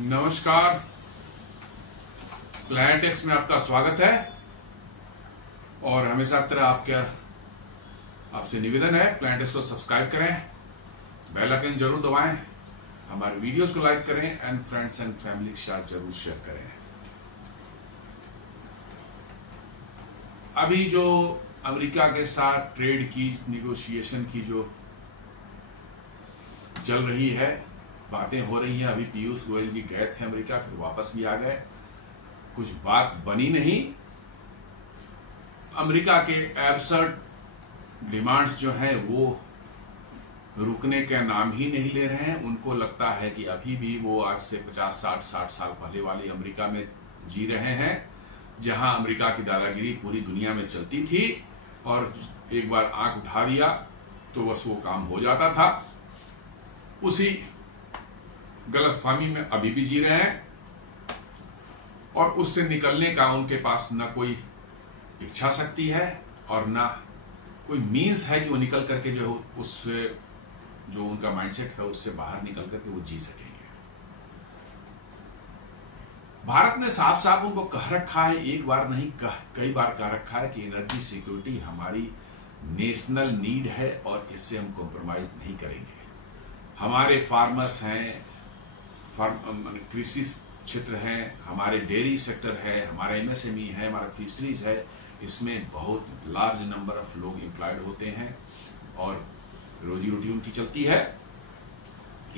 नमस्कार, क्लाइंटेक्स में आपका स्वागत है। और हमेशा तरह आपसे निवेदन है, क्लाइंटेक्स को सब्सक्राइब करें, बेल आइकन जरूर दबाएं, हमारे वीडियोस को लाइक करें एंड फ्रेंड्स एंड फैमिली के साथ जरूर शेयर करें। अभी जो अमेरिका के साथ ट्रेड की निगोशिएशन की जो चल रही है, बातें हो रही हैं। अभी पीयूष गोयल जी गए थे अमेरिका, फिर वापस भी आ गए, कुछ बात बनी नहीं। अमेरिका के एब्सर्ड डिमांड्स जो हैं वो रुकने का नाम ही नहीं ले रहे हैं। उनको लगता है कि अभी भी वो आज से 50-60 साल पहले वाली अमेरिका में जी रहे हैं, जहां अमेरिका की दादागिरी पूरी दुनिया में चलती थी और एक बार आंख उठा दिया तो बस वो काम हो जाता था। उसी गलतफहमी में अभी भी जी रहे हैं और उससे निकलने का उनके पास ना कोई इच्छा शक्ति है और ना कोई मीन्स है कि वो निकल करके जो उससे जो उनका माइंडसेट है उससे बाहर निकल करके वो जी सकेंगे। भारत ने साफ साफ उनको कह रखा है, एक बार नहीं कई बार कह रखा है कि एनर्जी सिक्योरिटी हमारी नेशनल नीड है और इससे हम कॉम्प्रोमाइज नहीं करेंगे। हमारे फार्मर्स हैं, कृषि क्षेत्र है, हमारे डेयरी सेक्टर है, हमारा एमएसएमई है, हमारा फिशरीज है, इसमें बहुत लार्ज नंबर ऑफ लोग एम्प्लॉयड होते हैं और रोजी रोटी उनकी चलती है।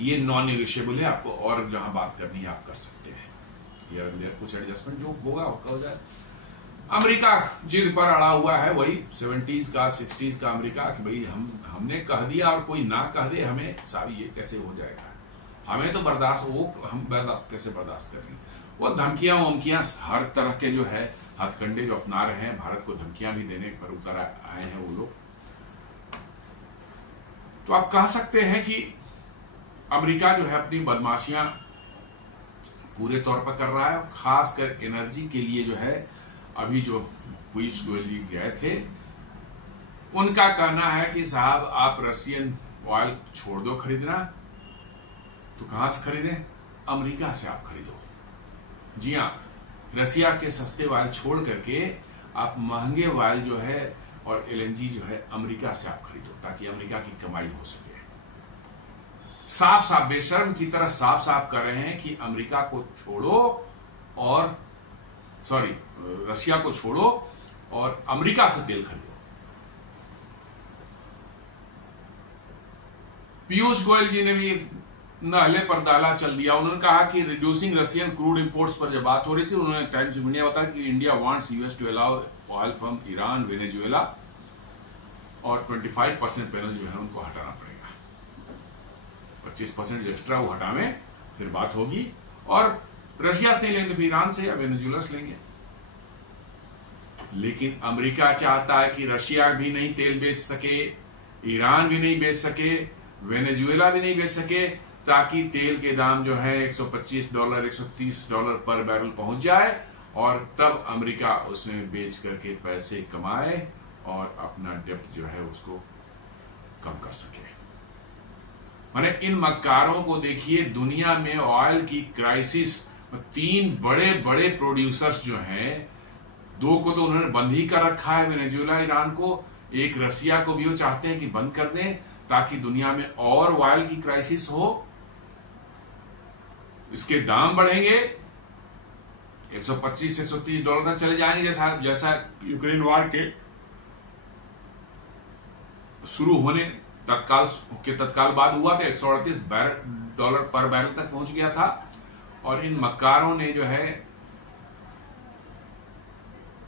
ये नॉन नेगोशिएबल है। आपको और जहां बात करनी है आप कर सकते हैं, या कुछ एडजस्टमेंट जो होगा हो जाए। अमेरिका जिद पर अड़ा हुआ है वही 70s का 60s का अमेरिका कि भाई हमने कह दिया और कोई ना कह दे, हमें साहब ये कैसे हो जाएगा, हमें तो बर्दाश्त, वो हम कैसे बर्दाश्त करेंगे। वो धमकियां वमकियां हर तरह के जो है हथकंडे जो अपना रहे हैं, भारत को धमकियां भी देने पर उतर आए हैं वो लोग। तो आप कह सकते हैं कि अमेरिका जो है अपनी बदमाशियां पूरे तौर पर कर रहा है। खासकर एनर्जी के लिए जो है, अभी जो पीयूष गोयल जी गए थे, उनका कहना है कि साहब आप रशियन ऑयल छोड़ दो खरीदना, तो कहां से खरीदें? अमेरिका से आप खरीदो। जी हां, रसिया के सस्ते ऑयल छोड़ करके आप महंगे ऑयल जो है और एलएनजी जो है अमेरिका से आप खरीदो, ताकि अमेरिका की कमाई हो सके। साफ साफ बेशर्म की तरह साफ साफ कर रहे हैं कि अमेरिका को छोड़ो और रशिया को छोड़ो और अमेरिका से तेल खरीदो। पीयूष गोयल जी ने भी नहले पर दाला चल दिया। उन्होंने कहा कि रिड्यूसिंग रशियन क्रूड इंपोर्ट्स पर जब बात हो रही थी, उन्होंने टाइम्स ऑफ इंडिया बताया कि India wants US to allow oil from Iran, Venezuela और 25% पैनल जो है उनको हटाना पड़ेगा। 25% जो एक्स्ट्रा वो हटावे, फिर बात होगी। और रशिया से नहीं लेंगे तो ईरान से या वेनेजुएला से लेंगे। लेकिन अमेरिका चाहता है कि रशिया भी नहीं तेल बेच सके, ईरान भी नहीं बेच सके, वेनेजुएला भी नहीं बेच सके, ताकि तेल के दाम जो है $125, $130 पर बैरल पहुंच जाए और तब अमेरिका उसमें बेच करके पैसे कमाए और अपना डेब्ट जो है उसको कम कर सके। माने इन मक्कारों को देखिए, दुनिया में ऑयल की क्राइसिस, 3 बड़े बड़े प्रोड्यूसर्स जो हैं, 2 को तो उन्होंने बंद ही कर रखा है, वेनेजुएला, ईरान को। एक रसिया को भी वो चाहते हैं कि बंद कर दें, ताकि दुनिया में और ऑयल की क्राइसिस हो, इसके दाम बढ़ेंगे, $125-130 तक चले जाएंगे। जैसा यूक्रेन वार के शुरू होने तत्काल बाद हुआ था, $138 पर बैरल तक पहुंच गया था। और इन मक्कारों ने जो है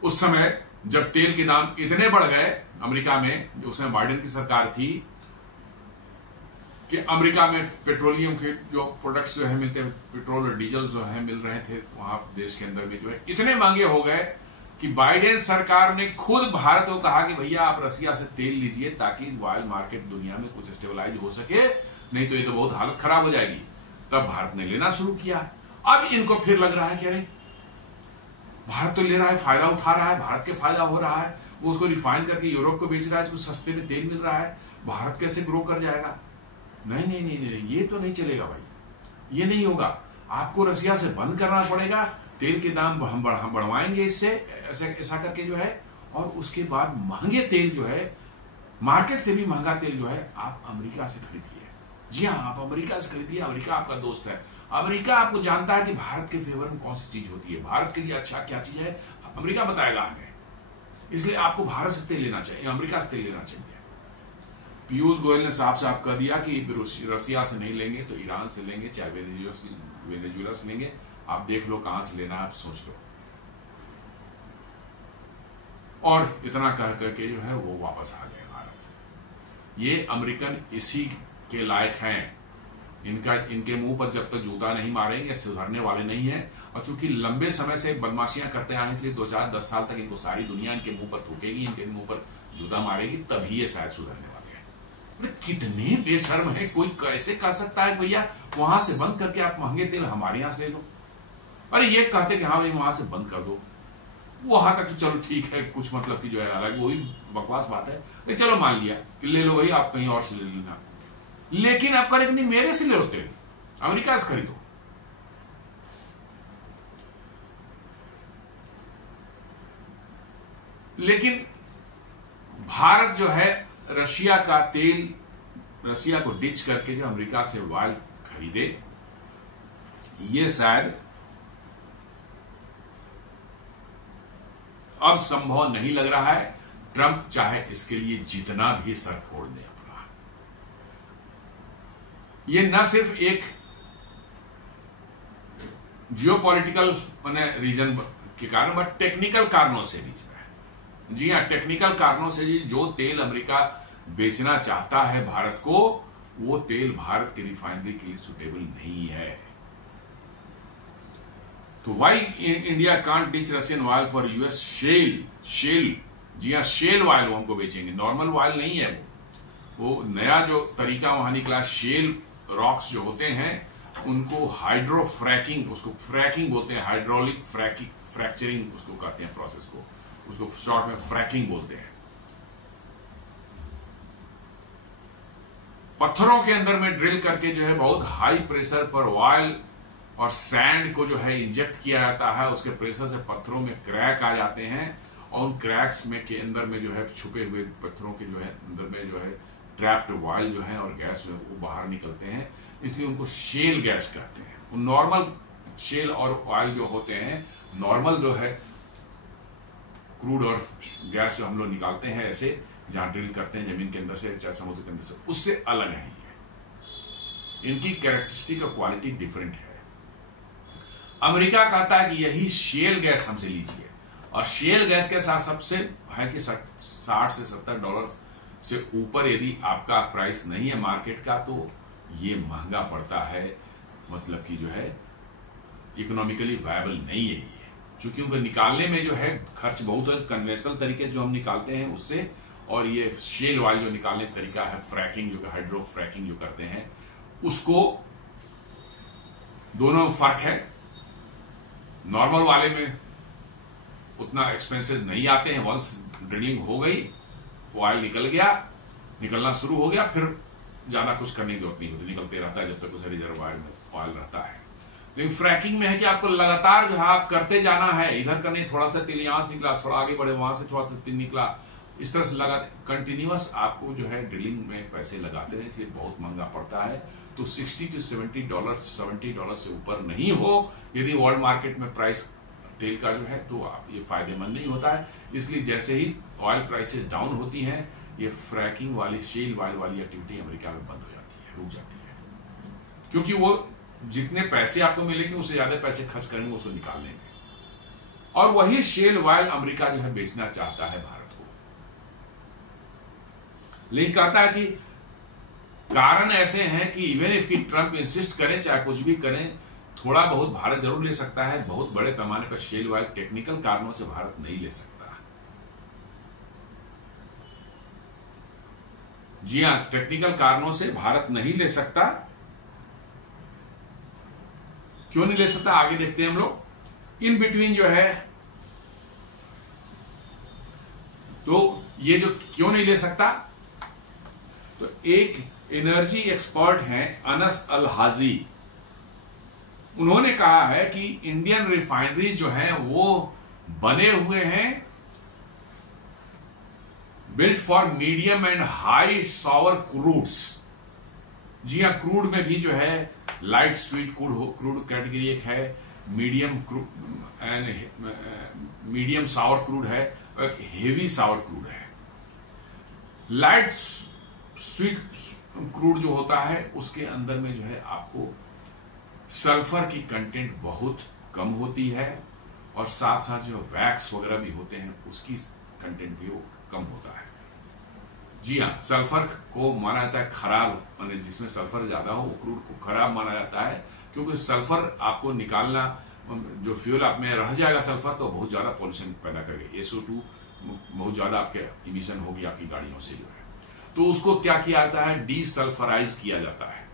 उस समय जब तेल के दाम इतने बढ़ गए अमेरिका में, उस समय बाइडेन की सरकार थी, कि अमेरिका में पेट्रोलियम के जो प्रोडक्ट्स जो है मिलते हैं, पेट्रोल और डीजल जो है मिल रहे थे वहां देश के अंदर में जो है इतने महंगे हो गए कि बाइडेन सरकार ने खुद भारत को कहा कि भैया आप रसिया से तेल लीजिए, ताकि ऑयल मार्केट दुनिया में कुछ स्टेबलाइज हो सके, नहीं तो ये तो बहुत हालत खराब हो जाएगी। तब भारत ने लेना शुरू किया। अब इनको फिर लग रहा है कि अरे भारत तो ले रहा है, फायदा उठा रहा है, भारत के फायदा हो रहा है, वो उसको रिफाइन करके यूरोप को बेच रहा है, उसको सस्ते में तेल मिल रहा है, भारत कैसे ग्रो कर जाएगा। नहीं नहीं नहीं नहीं, ये तो नहीं चलेगा भाई। ये नहीं होगा, आपको रसिया से बंद करना पड़ेगा, तेल के दाम हम बढ़वाएंगे इससे, ऐसा करके जो है, और उसके बाद महंगे तेल जो है, मार्केट से भी महंगा तेल जो है आप अमेरिका से खरीदिए। जी हाँ, आप अमेरिका से खरीदिए, अमेरिका आपका दोस्त है, अमेरिका आपको जानता है कि भारत के फेवर में कौन सी चीज होती है, भारत के लिए अच्छा क्या चीज है, अमेरिका बताएगा हमें। इसलिए आपको भारत से तेल लेना चाहिए, अमेरिका से तेल लेना चाहिए। पीयूष गोयल ने साफ साफ कह दिया कि रसिया से नहीं लेंगे तो ईरान से लेंगे, चाहे वेनेजुएला से लेंगे, आप देख लो कहां से लेना है, आप सोच लो। और इतना कह करके जो है वो वापस आ गए भारत। ये अमेरिकन इसी के लायक हैं, इनके मुंह पर जब तक जूता नहीं मारेंगे सुधरने वाले नहीं है। और चूंकि लंबे समय से बदमाशियां करते आए, इसलिए 2-4-10 साल तक इनको सारी दुनिया इनके मुंह पर थूकेगी, इनके मुंह पर जूता मारेगी, तभी ये शायद सुधरने वाले हैं। कितने बेशर्म है, कोई कैसे कह सकता है भैया वहां से बंद करके आप महंगे तेल हमारे यहां से ले लो। अरे ये कहते कि हाँ भाई वहां से बंद कर दो, वहां तक तो चलो ठीक है, कुछ मतलब की जो है अलग वही बकवास बात है, चलो मान लिया कि ले लो भाई, आप कहीं और से ले लेना, लेकिन आप करें नहीं, मेरे से ले लो तेल, अमेरिका से खरीदो। लेकिन भारत जो है रशिया का तेल, रशिया को डिच करके जो अमेरिका से ऑयल खरीदे, ये शायद अब संभव नहीं लग रहा है। ट्रंप चाहे इसके लिए जितना भी सर फोड़ दे अपना, ये न सिर्फ एक जियोपॉलिटिकल रीजन के कारण, बट टेक्निकल कारणों से भी जो है, जी हाँ, टेक्निकल कारणों से जो तेल अमेरिका बेचना चाहता है भारत को, वो तेल भारत की रिफाइनरी के लिए सुटेबल नहीं है। तो why India can't ditch Russian oil for US shale, जी हाँ, शेल ऑयल वो हमको बेचेंगे, नॉर्मल ऑयल नहीं है वो नया जो तरीका वहां निकला, शेल रॉक्स जो होते हैं उनको हाइड्रोफ्रैकिंग, उसको फ्रैकिंग बोलते हैं, हाइड्रोलिक फ्रैक्चरिंग उसको कहते हैं प्रोसेस को, उसको शॉर्ट में फ्रैकिंग बोलते हैं। पत्थरों के अंदर में ड्रिल करके जो है बहुत हाई प्रेशर पर ऑयल और सैंड को जो है इंजेक्ट किया जाता है, उसके प्रेशर से पत्थरों में क्रैक आ जाते हैं, और उन क्रैक्स में के अंदर में जो है छुपे हुए पत्थरों के जो है अंदर में जो है ट्रैप्ड ऑयल जो है और गैस जो है वो बाहर निकलते हैं, इसलिए उनको शेल गैस कहते हैं। नॉर्मल शेल और ऑयल जो होते हैं, नॉर्मल जो है क्रूड और गैस जो हम लोग निकालते हैं ऐसे जहां ड्रिल करते हैं जमीन के अंदर से, चाहे समुद्र के अंदर से, उससे अलग है ये, इनकी कैरेक्टरिस्टिक और क्वालिटी डिफरेंट है। अमेरिका कहता है कि यही शेल गैस हमसे लीजिए, और शेल गैस के साथ सबसे है कि 60 से 70 डॉलर से ऊपर यदि आपका प्राइस नहीं है मार्केट का, तो ये महंगा पड़ता है, मतलब कि जो है इकोनॉमिकली वायबल नहीं है ये, क्योंकि उनको निकालने में जो है खर्च बहुत है, कन्वेंशनल तरीके जो हम निकालते हैं उससे, और ये शेल ऑयल जो निकालने का तरीका है फ्रैकिंग, जो हाइड्रो फ्रैकिंग जो करते हैं, उसको दोनों फर्क है। नॉर्मल वाले में उतना एक्सपेंसेस नहीं आते हैं, वंस ड्रिलिंग हो गई, ऑयल निकल गया, निकलना शुरू हो गया, फिर ज्यादा कुछ करने की जरूरत नहीं होती, निकलते रहता है जब तक उस रिजर्वायर में ऑयल रहता है। लेकिन फ्रैकिंग में है कि आपको लगातार जो है आप करते जाना है, इधर का नहीं, थोड़ा सा तेल यहां से निकला, थोड़ा आगे बढ़े, वहां से थोड़ा तेल निकला, इस तरह से लगा कंटिन्यूअस आपको जो है ड्रिलिंग में पैसे लगाते हैं, इसलिए बहुत महंगा पड़ता है। तो 60 to 70 डॉलर से ऊपर नहीं हो यदि वर्ल्ड मार्केट में प्राइस तेल का जो है, तो आप ये फायदेमंद नहीं होता है। इसलिए जैसे ही ऑयल प्राइसेस डाउन होती हैं, ये फ्रैकिंग वाली शेल ऑयल वाली एक्टिविटी अमेरिका में बंद हो जाती है, रुक जाती है, क्योंकि वो जितने पैसे आपको मिलेंगे उससे ज्यादा पैसे खर्च करेंगे उसको निकालने में, और वही शेल ऑयल अमेरिका जो है बेचना चाहता है भारत को। लेकिन कहता है कि कारण ऐसे हैं कि इवन इफ की ट्रंप इंसिस्ट करें, चाहे कुछ भी करें, थोड़ा बहुत भारत जरूर ले सकता है, बहुत बड़े पैमाने पर शेल ऑयल टेक्निकल कारणों से भारत नहीं ले सकता। जी हां, टेक्निकल कारणों से भारत नहीं ले सकता। क्यों नहीं ले सकता, आगे देखते हैं हम लोग। इन बिटवीन जो है, तो ये जो क्यों नहीं ले सकता, तो एक एनर्जी एक्सपर्ट हैं अनस अल हाजी, उन्होंने कहा है कि इंडियन रिफाइनरी जो है वो बने हुए हैं built for medium and high sour crudes. जी हाँ, क्रूड में भी जो है लाइट स्वीट क्रूड कैटेगरी एक है, मीडियम सावर क्रूड है और एक हेवी सावर क्रूड है। लाइट स्वीट क्रूड जो होता है उसके अंदर में जो है आपको सल्फर की कंटेंट बहुत कम होती है और साथ साथ जो वैक्स वगैरह भी होते हैं उसकी कंटेंट भी वो कम होता है। जी हाँ, सल्फर को माना जाता है खराब, माने जिसमें सल्फर ज्यादा हो वो क्रूड को खराब माना जाता है, क्योंकि सल्फर आपको निकालना, जो फ्यूल आप में रह जाएगा सल्फर तो बहुत ज्यादा पॉल्यूशन पैदा करेगा, SO2 बहुत ज्यादा आपके इमिशन होगी आपकी गाड़ियों से जो है। तो उसको क्या किया जाता है, डीसल्फराइज किया जाता है।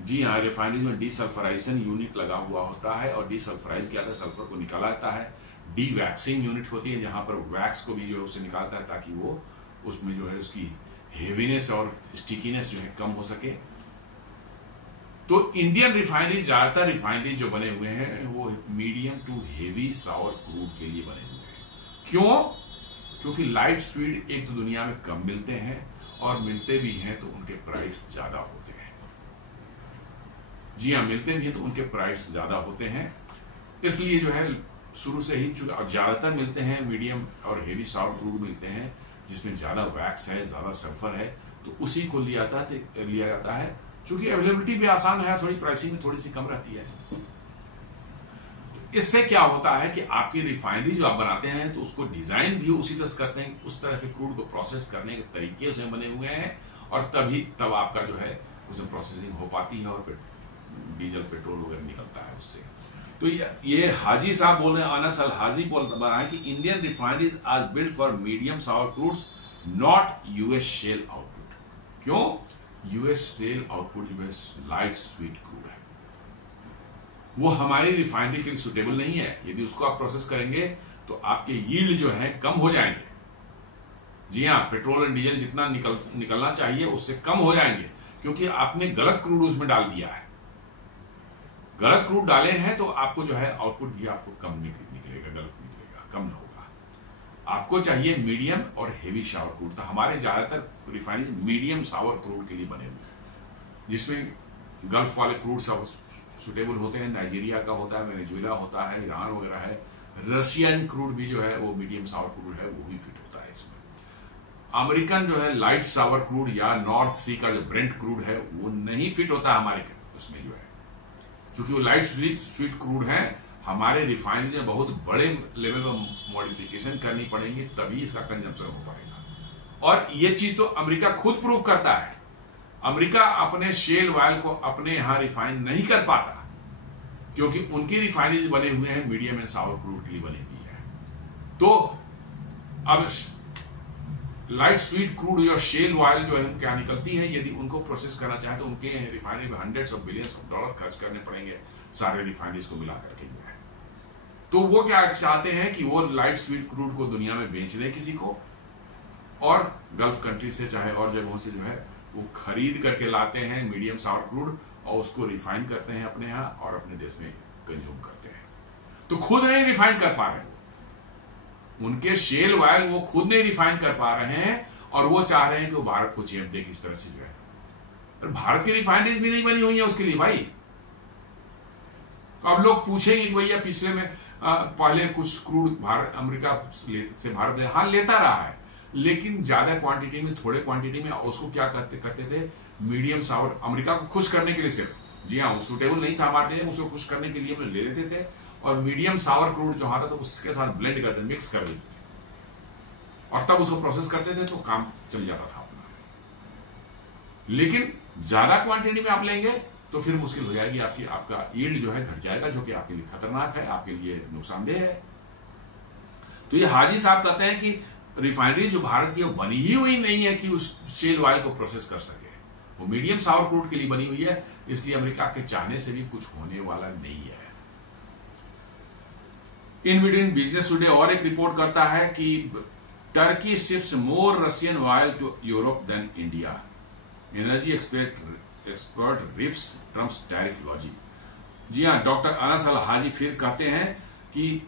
जी हाँ, रिफाइनरीज में डीसल्फराइजेशन यूनिट लगा हुआ होता है और डीसल्फराइज किया जाता है, सल्फर को निकाला जाता है। डी वैक्सिंग यूनिट होती है जहां पर वैक्स को भी जो है उसे निकालता है ताकि वो उसमें जो है उसकी हेवीनेस और स्टिकीनेस जो है कम हो सके। तो इंडियन रिफाइनरी, ज्यादातर रिफाइनरी जो बने हुए हैं वो medium to heavy sour crude के लिए बने हुए हैं। क्यों? क्योंकि लाइट स्वीट एक तो दुनिया में कम मिलते हैं और मिलते भी हैं तो उनके प्राइस ज्यादा होते हैं। जी हाँ, मिलते भी हैं तो उनके प्राइस ज्यादा होते हैं, इसलिए जो है शुरू से ही ज्यादातर मिलते हैं मीडियम और हेवी सावर क्रूड मिलते हैं जिसमें ज्यादा वैक्स है, ज्यादा सल्फर है, तो उसी को लिया जाता है। चूंकि अवेलेबिलिटी भी आसान है, थोड़ी प्राइसिंग में थोड़ी सी कम रहती है। इससे क्या होता है कि आपकी रिफाइनरी जो आप बनाते हैं तो उसको डिजाइन भी उसी तरह करते हैं, उस तरह के क्रूड को प्रोसेस करने के तरीके से बने हुए हैं और तब आपका जो है उसमें प्रोसेसिंग हो पाती है और डीजल पेट्रोल वगैरह निकलता है उससे। तो ये हाजी साहब बोल रहे हैं, अनस अल हाजी बोल रहा है कि Indian refineries are build for medium sour crudes not US shale output. क्यों? यूएस शेल आउटपुट जो है लाइट स्वीट क्रूड है, वो हमारी रिफाइनरी के लिए सुटेबल नहीं है। यदि उसको आप प्रोसेस करेंगे तो आपके यील्ड जो है कम हो जाएंगे। जी हाँ, पेट्रोल और डीजल जितना निकलना चाहिए उससे कम हो जाएंगे, क्योंकि आपने गलत क्रूड उसमें डाल दिया है। गलत क्रूड डाले हैं तो आपको जो है आउटपुट भी आपको कम निकलेगा, गलत निकलेगा, कम होगा। आपको चाहिए मीडियम और हेवी सावर क्रूड। तो हमारे ज्यादातर रिफाइनरी मीडियम सावर क्रूड के लिए बने हुए हैं, जिसमें गल्फ वाले क्रूड सब सुटेबल होते हैं। नाइजीरिया का होता है, वेनेजुएला होता है, ईरान वगैरह है। रशियन क्रूड भी जो है वो मीडियम सावर क्रूड है, वो भी फिट होता है इसमें। अमेरिकन जो है लाइट सावर क्रूड या नॉर्थ सी का जो ब्रेंट क्रूड है वो नहीं फिट होता हमारे उसमें जो है, क्योंकि वो लाइट स्वीट क्रूड है। हमारे रिफाइनरी में बहुत बड़े लेवल पर मॉडिफिकेशन करनी पड़ेगी तभी इसका कंजम्पशन हो पाएगा। और ये चीज तो अमेरिका खुद प्रूव करता है। अमेरिका अपने शेल ऑयल को अपने यहां रिफाइन नहीं कर पाता, क्योंकि उनकी रिफाइनरीज बने हुए हैं मीडियम एंड सावर क्रूड के लिए बनी हुई है। तो अब लाइट स्वीट क्रूड या शेल ऑयल जो है क्या निकलती है, यदि उनको प्रोसेस करना चाहे तो उनके रिफाइनरी में $100 of billions खर्च करने पड़ेंगे सारे रिफाइनरीज को मिला करके जो है। तो वो क्या चाहते हैं कि वो लाइट स्वीट क्रूड को दुनिया में बेच दें किसी को, और गल्फ कंट्री से चाहे और जगहों से जो है वो खरीद करके लाते हैं मीडियम सावर क्रूड और उसको रिफाइन करते हैं अपने यहाँ और अपने देश में कंज्यूम करते हैं। तो खुद नहीं रिफाइन कर पा रहे हैं, उनके शेल ऑयल वो खुद नहीं रिफाइन कर पा रहे हैं और वो चाह रहे हैं कि वो भारत को चेप दे किस तरह से जो है। पर भारत की रिफाइनरीज भी नहीं बनी हुई है उसके लिए भाई। तो अब लोग पूछेंगे कि भैया पिछले में पहले कुछ क्रूड अमेरिका से भारत हाँ लेता रहा है, लेकिन ज्यादा क्वांटिटी में, थोड़े क्वांटिटी में। उसको क्या करते थे, मीडियम सावर, अमेरिका को खुश करने के लिए सिर्फ, जी हाँ, वो सुटेबल नहीं था हमारे लिए, उसको खुश करने के लिए हम ले लेते थे और मीडियम सावर क्रूड जो आता था उसके साथ ब्लेंड करते, मिक्स कर देते और तब उसको प्रोसेस करते थे तो काम चल जाता था अपना। लेकिन ज्यादा क्वांटिटी में आप लेंगे तो फिर मुश्किल हो जाएगी, आपका यील्ड जो है घट जाएगा, जो कि आपके लिए खतरनाक है, आपके लिए नुकसानदेह है। तो ये हाजी साहब कहते हैं कि रिफाइनरी जो भारत की वो बनी ही हुई नहीं है कि उस शेल ऑयल को प्रोसेस कर सके, वो मीडियम सावर क्रूड के लिए बनी हुई है, इसलिए अमेरिका के चाहने से भी कुछ होने वाला नहीं है। इन बिटवीन बिजनेस टुडे और एक रिपोर्ट करता है कि Turkey ships more Russian oil to Europe than India, energy expert riffs Trump's tariff logic. जी हाँ, डॉक्टर अनस अल हाजी फिर कहते हैं कि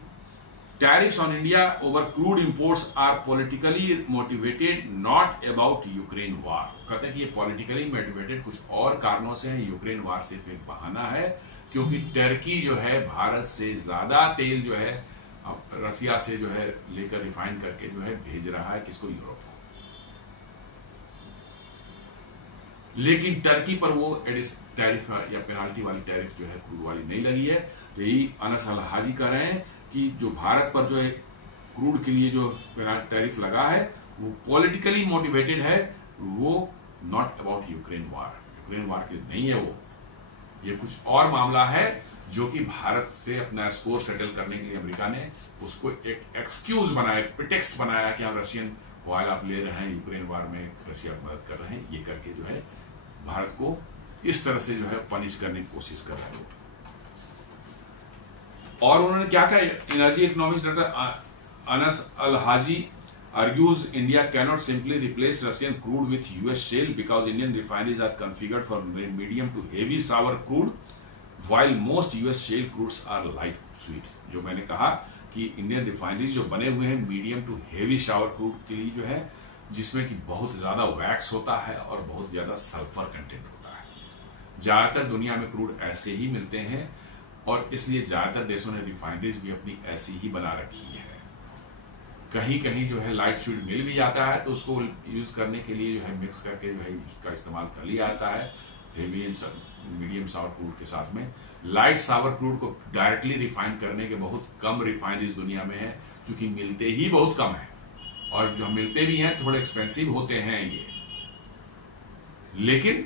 tariffs on India over crude imports are politically motivated, not about Ukraine war. कहते हैं कि ये पॉलिटिकली मोटिवेटेड कुछ और कारणों से है, यूक्रेन वार सिर्फ एक बहाना है, क्योंकि टर्की जो है भारत से ज्यादा तेल जो है रसिया से जो है लेकर रिफाइन करके जो है भेज रहा है किसको, यूरोप को। लेकिन टर्की पर वो टैरिफ या पेनाल्टी वाली टैरिफ जो है क्रूड वाली नहीं लगी है। तो यही अनस अल हाजी कह रहे हैं कि जो भारत पर जो है क्रूड के लिए जो टैरिफ लगा है वो पॉलिटिकली मोटिवेटेड है, वो नॉट अबाउट यूक्रेन वार के नहीं है वो, ये कुछ और मामला है जो कि भारत से अपना स्कोर सेटल करने के लिए अमेरिका ने उसको एक एक्सक्यूज बनाया, प्रिटेक्स्ट बनाया कि हम रशियन ऑयल आप ले रहे हैं, यूक्रेन वार में रशिया मदद कर रहे हैं, ये करके जो है भारत को इस तरह से जो है पनिश करने की कोशिश कर रहे हैं। और उन्होंने क्या कहा, energy economist doctor Anas Al Haji argues India cannot simply replace Russian crude with US shale because Indian refineries are configured for medium to heavy sour crude, while most US shale crudes are light sweet। जो मैंने कहा कि Indian refineries जो बने हुए हैं medium to heavy sour crude के लिए जो है, जिसमें कि बहुत ज्यादा वैक्स होता है और बहुत ज्यादा सल्फर कंटेंट होता है। ज्यादातर दुनिया में क्रूड ऐसे ही मिलते हैं और इसलिए ज्यादातर देशों ने रिफाइनरीज भी अपनी ऐसी ही बना रखी है। कहीं कहीं जो है लाइट स्वीट मिल भी जाता है तो उसको यूज करने के लिए जो है मिक्स करके जो है उसका इस्तेमाल कर लिया जाता है हेवी मीडियम सावर क्रूड के साथ में। लाइट सावर क्रूड को डायरेक्टली रिफाइन करने के बहुत कम रिफाइनरीज दुनिया में है, क्योंकि मिलते ही बहुत कम है और जो मिलते भी हैं थोड़े एक्सपेंसिव होते हैं ये। लेकिन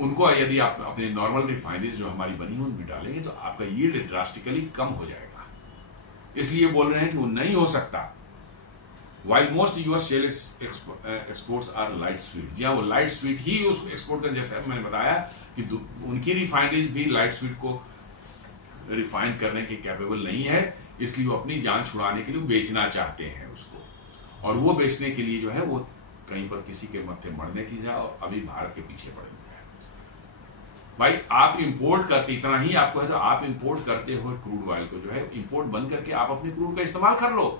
उनको यदि आप अपने नॉर्मल रिफाइनरीज जो हमारी बनी उनमें डालेंगे तो आपका यील्ड ड्रास्टिकली कम हो जाएगा। इसलिए बोल रहे हैं कि वो नहीं हो सकता। While most US shale exports are light sweet, जी हाँ, वो लाइट स्वीट ही उसको एक्सपोर्ट कर, जैसे मैंने बताया कि उनकी रिफाइनरीज भी लाइट स्वीट को रिफाइन करने के कैपेबल नहीं है, इसलिए वो अपनी जान छुड़ाने के लिए बेचना चाहते हैं उसको, और वो बेचने के लिए जो है वो कहीं पर किसी के मत्थे मरने की जाए और अभी भारत के पीछे पड़े हुए हैं। भाई आप इंपोर्ट करते, इतना ही आपको है तो आप इंपोर्ट करते हो क्रूड ऑयल को जो है इंपोर्ट बंद करके आप अपने क्रूड का इस्तेमाल कर लो।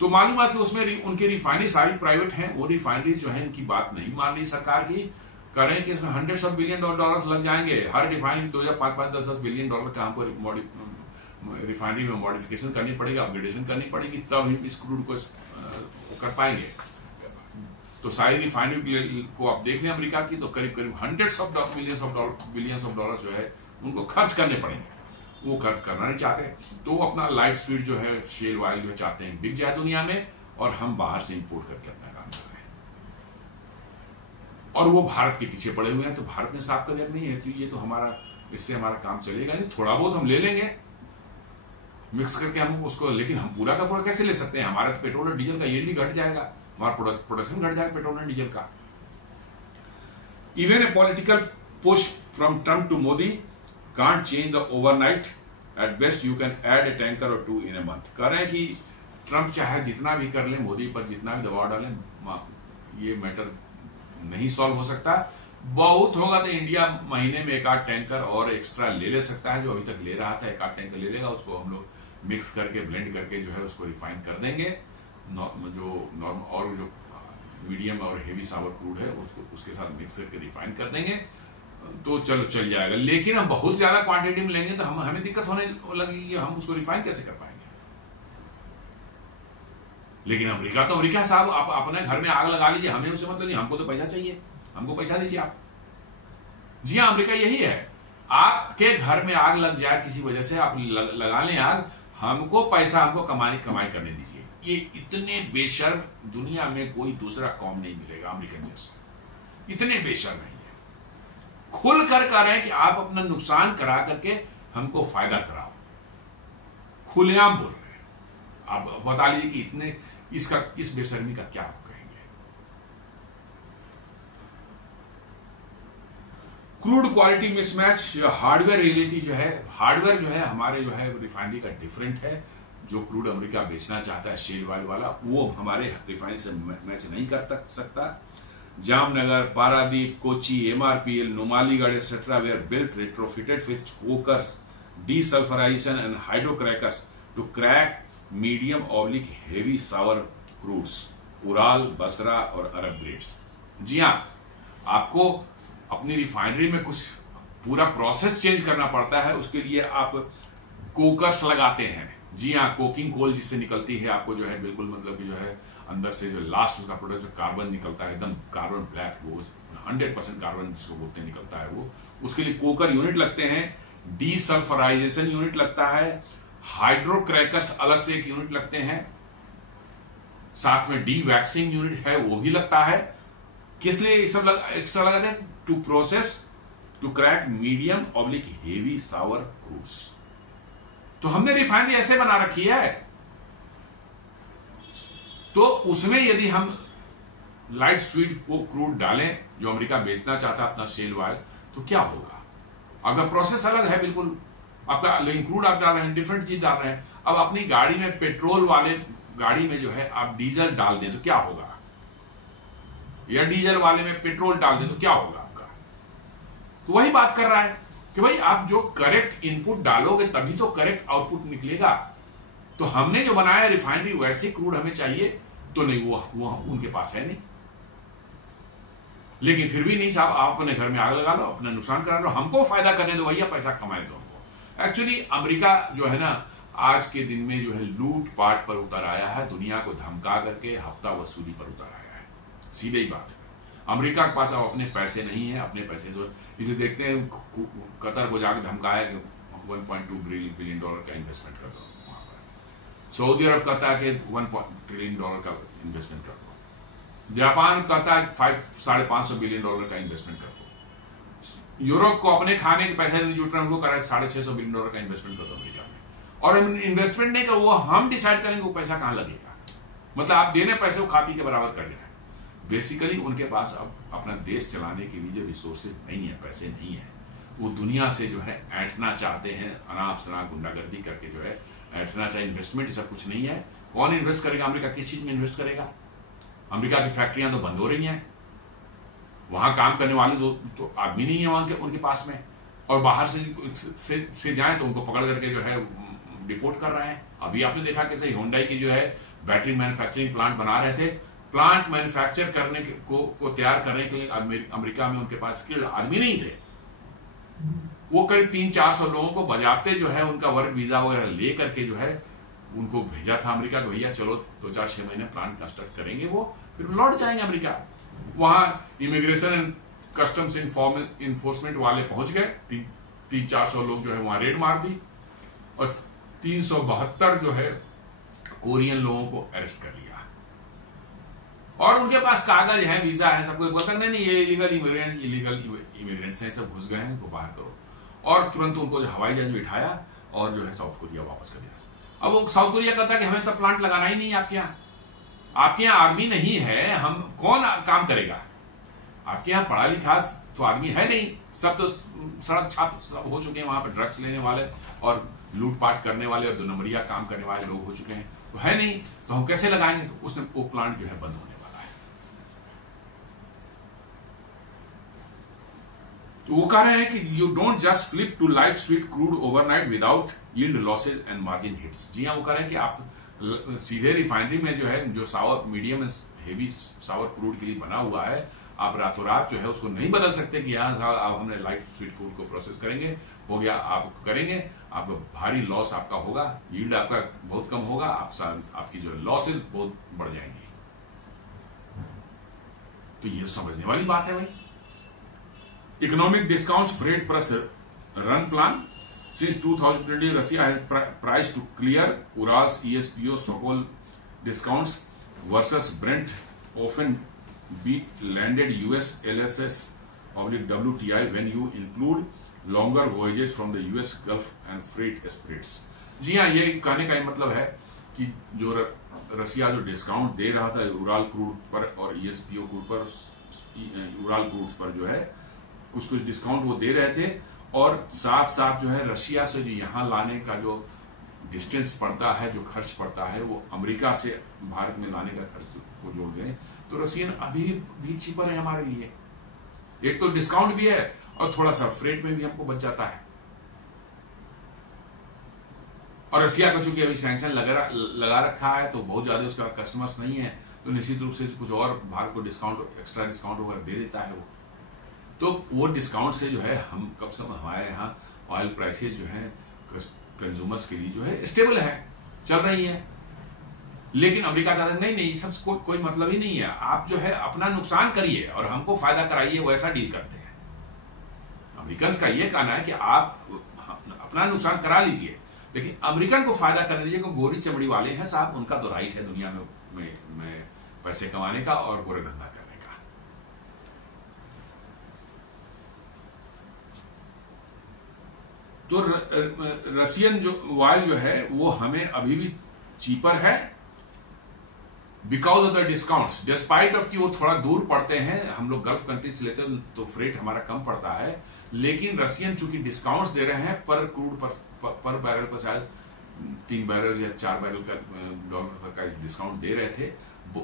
तो मालूम है कि उसमें उनकी रिफाइनरी सारी प्राइवेट हैं, वो रिफाइनरीज जो है इनकी बात नहीं मान रही सरकार की, कह रहे हैं कि इसमें $100 of billion लग जाएंगे। हर रिफाइनरी 2005-10 बिलियन डॉलर का हमको रिफाइनरी में मॉडिफिकेशन करनी पड़ेगी, अपग्रेडेशन करनी पड़ेगी, तब हम इस क्रूड को कर पाएंगे। तो सारी रिफाइनरी को आप देख लें अमेरिका की, तो करीब करीब $hundreds of billions जो है उनको खर्च करने पड़ेंगे, वो करना नहीं चाहते। तो वो अपना लाइट स्वीट जो है शेल ऑयल जो चाहते हैं बिक जाए दुनिया में, और हम बाहर से इंपोर्ट करके अपना काम कर रहे हैं, और वो भारत के पीछे पड़े हुए हैं। तो भारत ने साफ कर नहीं है, तो ये तो हमारा, इससे हमारा काम चलेगा नहीं। थोड़ा बहुत हम ले लेंगे मिक्स करके हम उसको, लेकिन हम पूरा का पूरा कैसे ले सकते हैं? हमारा तो पेट्रोल और डीजल का यील्ड ही घट जाएगा, हमारा प्रोडक्शन घट जाएगा पेट्रोल और डीजल का। Even a political push from Trump to Modi can't change the overnight. At best you can add a tanker or two in a month। कह रहे हैं कि ट्रम्प चाहे जितना भी कर ले, मोदी पर जितना भी दबाव डालें, ये मैटर नहीं सॉल्व हो सकता। बहुत होगा तो इंडिया महीने में 1-8 टैंकर और एक्स्ट्रा ले सकता है, जो अभी तक ले रहा था 1-8 टैंकर ले लेगा, उसको हम लोग मिक्स करके ब्लेंड करके जो है उसको रिफाइन कर देंगे। जो नॉर्मल और जो मीडियम और हेवी सावर क्रूड है उसको उसके साथ मिक्स करके रिफाइन कर देंगे तो चल जाएगा। लेकिन हम बहुत ज्यादा क्वांटिटी में लेंगे तो हमें दिक्कत होने लगेगी, हम उसको रिफाइन कैसे कर पाएंगे। लेकिन अमेरिका साहब, आप अपने घर में आग लगा लीजिए, हमें उससे मतलब नहीं, हमको तो पैसा चाहिए, हमको पैसा दीजिए आप। जी हाँ, अमेरिका यही है, आपके घर में आग लग जाए किसी वजह से, आप लगा लें आग, हमको पैसा, हमको कमाई करने दीजिए। ये इतने बेशर्म दुनिया में कोई दूसरा कौम नहीं मिलेगा अमेरिकन जैसा, इतने बेशर्म है। खुल कर कह रहे हैं कि आप अपना नुकसान करा करके हमको फायदा कराओ, खुलेआम बोल रहे हैं। आप बता लीजिए कि इतने इस बेशर्मी का क्या आप कहेंगे। Crude quality mismatch, hardware reality जो है, हार्डवेयर जो है हमारे जो है रिफाइनरी का डिफरेंट है। जो क्रूड अमेरिका बेचना चाहता है शेल ऑयल वाला, वो हमारे रिफाइनरी से मैच नहीं कर सकता। Jamnagar, Paradip, Kochi, MRPL, Numaligarh, etc. were built retrofitted with cokers, desulfurization and hydrocrackers to crack medium/heavy sour crudes, Ural, Basra और अरब ग्रेड्स। जी हाँ, आपको अपनी रिफाइनरी में कुछ पूरा प्रोसेस चेंज करना पड़ता है, उसके लिए आप कोकर्स लगाते हैं। जी हाँ, कोकिंग कोल जिससे निकलती है, आपको जो है बिल्कुल मतलब कि जो है अंदर से जो लास्ट उसका प्रोडक्ट जो कार्बन निकलता है, एकदम कार्बन ब्लैक, वो 100% कार्बन जिसको बोलते हैं निकलता है, वो उसके लिए कोकर यूनिट लगते हैं, डीसल्फराइजेशन यूनिट लगता है, हाइड्रोक्रैकर्स अलग से एक यूनिट लगते हैं, साथ में डी वैक्सिंग यूनिट है वो भी लगता है। किस लिए ये सब एक्स्ट्रा लगाते हैं? टू प्रोसेस टू क्रैक मीडियम/हेवी सावर क्रूड्स। तो हमने रिफाइनरी ऐसे बना रखी है, तो उसमें यदि हम लाइट स्वीट को क्रूड डालें जो अमेरिका बेचना चाहता है अपना शेल ऑयल, तो क्या होगा? अगर प्रोसेस अलग है बिल्कुल आपका, लेकिन क्रूड आप डाल रहे हैं, डिफरेंट चीज डाल रहे हैं। अब अपनी गाड़ी में पेट्रोल वाले गाड़ी में जो है आप डीजल डाल दें तो क्या होगा, या डीजल वाले में पेट्रोल डाल दें तो क्या होगा आपका? तो वही बात कर रहा है कि भाई आप जो करेक्ट इनपुट डालोगे तभी तो करेक्ट आउटपुट निकलेगा। तो हमने जो बनाया रिफाइनरी वैसे क्रूड हमें चाहिए तो नहीं, वो उनके पास है नहीं। लेकिन फिर भी नहीं साहब, आप अपने घर में आग लगा लो, अपना नुकसान करा लो, हमको फायदा करने दो भैया, पैसा कमाए दो हमको। एक्चुअली अमेरिका जो है ना आज के दिन में जो है लूट पाट पर उतर आया है, दुनिया को धमका करके हफ्ता वसूली पर उतर आया है। सीधे ही बात है, अमेरिका के पास अब अपने पैसे नहीं है, अपने पैसे से इसे देखते हैं कतर को जाकर धमकाया कि $1.2 बिलियन का इन्वेस्टमेंट कर दो वहां पर। सऊदी अरब कहता है कि $1 ट्रिलियन का इन्वेस्टमेंट कर दो। जापान कहता है $550 बिलियन का इन्वेस्टमेंट कर दो। यूरोप को अपने खाने के पैसे नहीं जुट रहे, उनको करा $650 बिलियन का इन्वेस्टमेंट कर दो अमेरिका में। और इन्वेस्टमेंट नहीं कर, वो हम डिसाइड करेंगे वो पैसा कहां लगेगा। मतलब आप देने पैसे वो खा पी के बराबर कर देते हैं। बेसिकली उनके पास अब अपना देश चलाने के लिए जो रिसोर्सेज नहीं है, पैसे नहीं है, वो दुनिया से जो है ऐंठना चाहते हैं, अनाप शनाप गुंडागर्दी करके जो है ऐंठना चाहिए। इन्वेस्टमेंट ऐसा कुछ नहीं है। कौन इन्वेस्ट करेगा? अमेरिका किस चीज में इन्वेस्ट करेगा? अमेरिका की फैक्ट्रियां तो बंद हो रही हैं, वहां काम करने वाले तो आदमी नहीं है वहां उनके पास में, और बाहर से जाए तो उनको पकड़ करके जो है डिपोर्ट कर रहे हैं। अभी आपने देखा कैसे होंडा की जो है बैटरी मैन्युफैक्चरिंग प्लांट बना रहे थे, प्लांट मैन्युफैक्चर करने को तैयार करने के लिए अमेरिका में उनके पास स्किल्ड आदमी नहीं थे। वो करीब 300-400 लोगों को बजाते जो है उनका वर्क वीजा वगैरह ले करके जो है उनको भेजा था अमेरिका को, भैया चलो 2-4-6 महीने प्लांट कंस्ट्रक्ट करेंगे, वो फिर लौट जाएंगे अमेरिका। वहां इमिग्रेशन एंड कस्टम्स इन्फोर्समेंट वाले पहुंच गए, 300-400 लोग जो है वहां रेड मार दी, और 372 जो है कोरियन लोगों को अरेस्ट कर लिया। और उनके पास कागज है, वीजा है, सब कुछ। बोलता नहीं ये इलीगल इमिग्रेंट्स हैं, सब घुस गए हैं, इनको बाहर करो। और तुरंत उनको हवाई जहाज बिठाया और जो है साउथ कोरिया वापस कर दिया। अब वो साउथ कोरिया कहता है कि हमें तो प्लांट लगाना ही नहीं आपके यहाँ, आपके यहाँ आर्मी नहीं है, हम कौन काम करेगा? आपके यहाँ पढ़ा लिखा तो आदमी है नहीं, सब तो सड़क छाप सब हो चुके हैं, वहां पर ड्रग्स लेने वाले और लूटपाट करने वाले और 2 नंबरिया काम करने वाले लोग हो चुके हैं, तो है नहीं, तो हम कैसे लगाएंगे? तो उसने वो प्लांट जो है बंद होने वाला है। तो वो कह रहे हैं कि you don't just flip to light sweet crude overnight without yield losses and margin hits. जी हाँ, वो कह रहे हैं कि आप सीधे रिफाइनरी में जो है जो sour medium and heavy sour crude के लिए बना हुआ है, आप रातों रात जो है उसको नहीं बदल सकते कि यहाँ अब हमने लाइट स्वीट क्रूड को प्रोसेस करेंगे, हो गया, आप करेंगे, आपको भारी लॉस आपका होगा, यील्ड आपका बहुत कम होगा, आपकी जो लॉसेज बहुत बढ़ जाएंगी। तो ये समझने वाली बात है भाई। Economic discount freight plus run plan since 2020 Russia has priced to clear Ural's ESPO so-called discounts versus Brent often beat landed US LSS WTI when you include longer voyages from the US Gulf and freight spreads। जी हाँ, ये कहने का मतलब है कि जो रसिया जो discount दे रहा था उराल क्रूड पर और ESPO क्रूड पर, उराल क्रूड पर जो है कुछ डिस्काउंट वो दे रहे थे, और साथ साथ जो है रशिया से जो यहाँ लाने का जो डिस्टेंस पड़ता है, जो खर्च पड़ता है, वो अमेरिका से भारत में लाने का खर्च को जोड़ दें तो रसियन अभी भी चीपर है हमारे लिए। एक तो डिस्काउंट भी है और थोड़ा सा फ्रेट में भी हमको बच जाता है। और रसिया का चूंकि अभी सैंक्शन लगा रखा है तो बहुत ज्यादा उसका कस्टमर्स नहीं है, तो निश्चित रूप से कुछ और भारत को डिस्काउंट, एक्स्ट्रा डिस्काउंट वगैरह दे देता है वो। तो वो डिस्काउंट से जो है हम कम से कम हमारे यहाँ ऑयल प्राइसेस जो है कंज्यूमर्स के लिए जो है स्टेबल है, चल रही है। लेकिन अमेरिका चाहता है नहीं, सब कोई मतलब ही नहीं है, आप जो है अपना नुकसान करिए और हमको फायदा कराइए, वैसा डील करते हैं। अमेरिकन का ये कहना है कि आप अपना नुकसान करा लीजिए लेकिन अमेरिकन को फायदा करने दीजिए, को गोरी चमड़ी वाले हैं साहब, उनका तो राइट है दुनिया में पैसे कमाने का और गोरे धंधा करने का। तो रसियन जो ऑयल जो है वो हमें अभी भी चीपर है because of the discounts, despite of कि वो थोड़ा दूर पड़ते हैं, हम लोग गल्फ कंट्री से लेते हैं तो फ्रेट हमारा कम पड़ता है, लेकिन रसियन चूंकि डिस्काउंट्स दे रहे हैं पर क्रूड पर बैरल पर शायद 3 बैरल या 4 बैरल का डॉलर का डिस्काउंट दे रहे थे,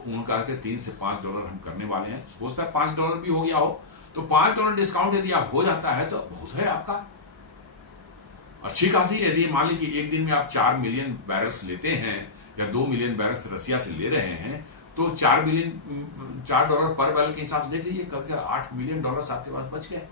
उनका कि $3 से $5 हम करने वाले हैं। हो सकता है $5 भी हो गया हो, तो $5 डिस्काउंट यदि आप हो जाता है तो बहुत है आपका, अच्छी खासी। यदि मान लीजिए कि एक दिन में आप 4 मिलियन बैरल्स लेते हैं या 2 मिलियन बैरल्स रसिया से ले रहे हैं तो $4 पर बैरल के हिसाब से देख लीजिए, करके $8 मिलियन आपके पास बच गए,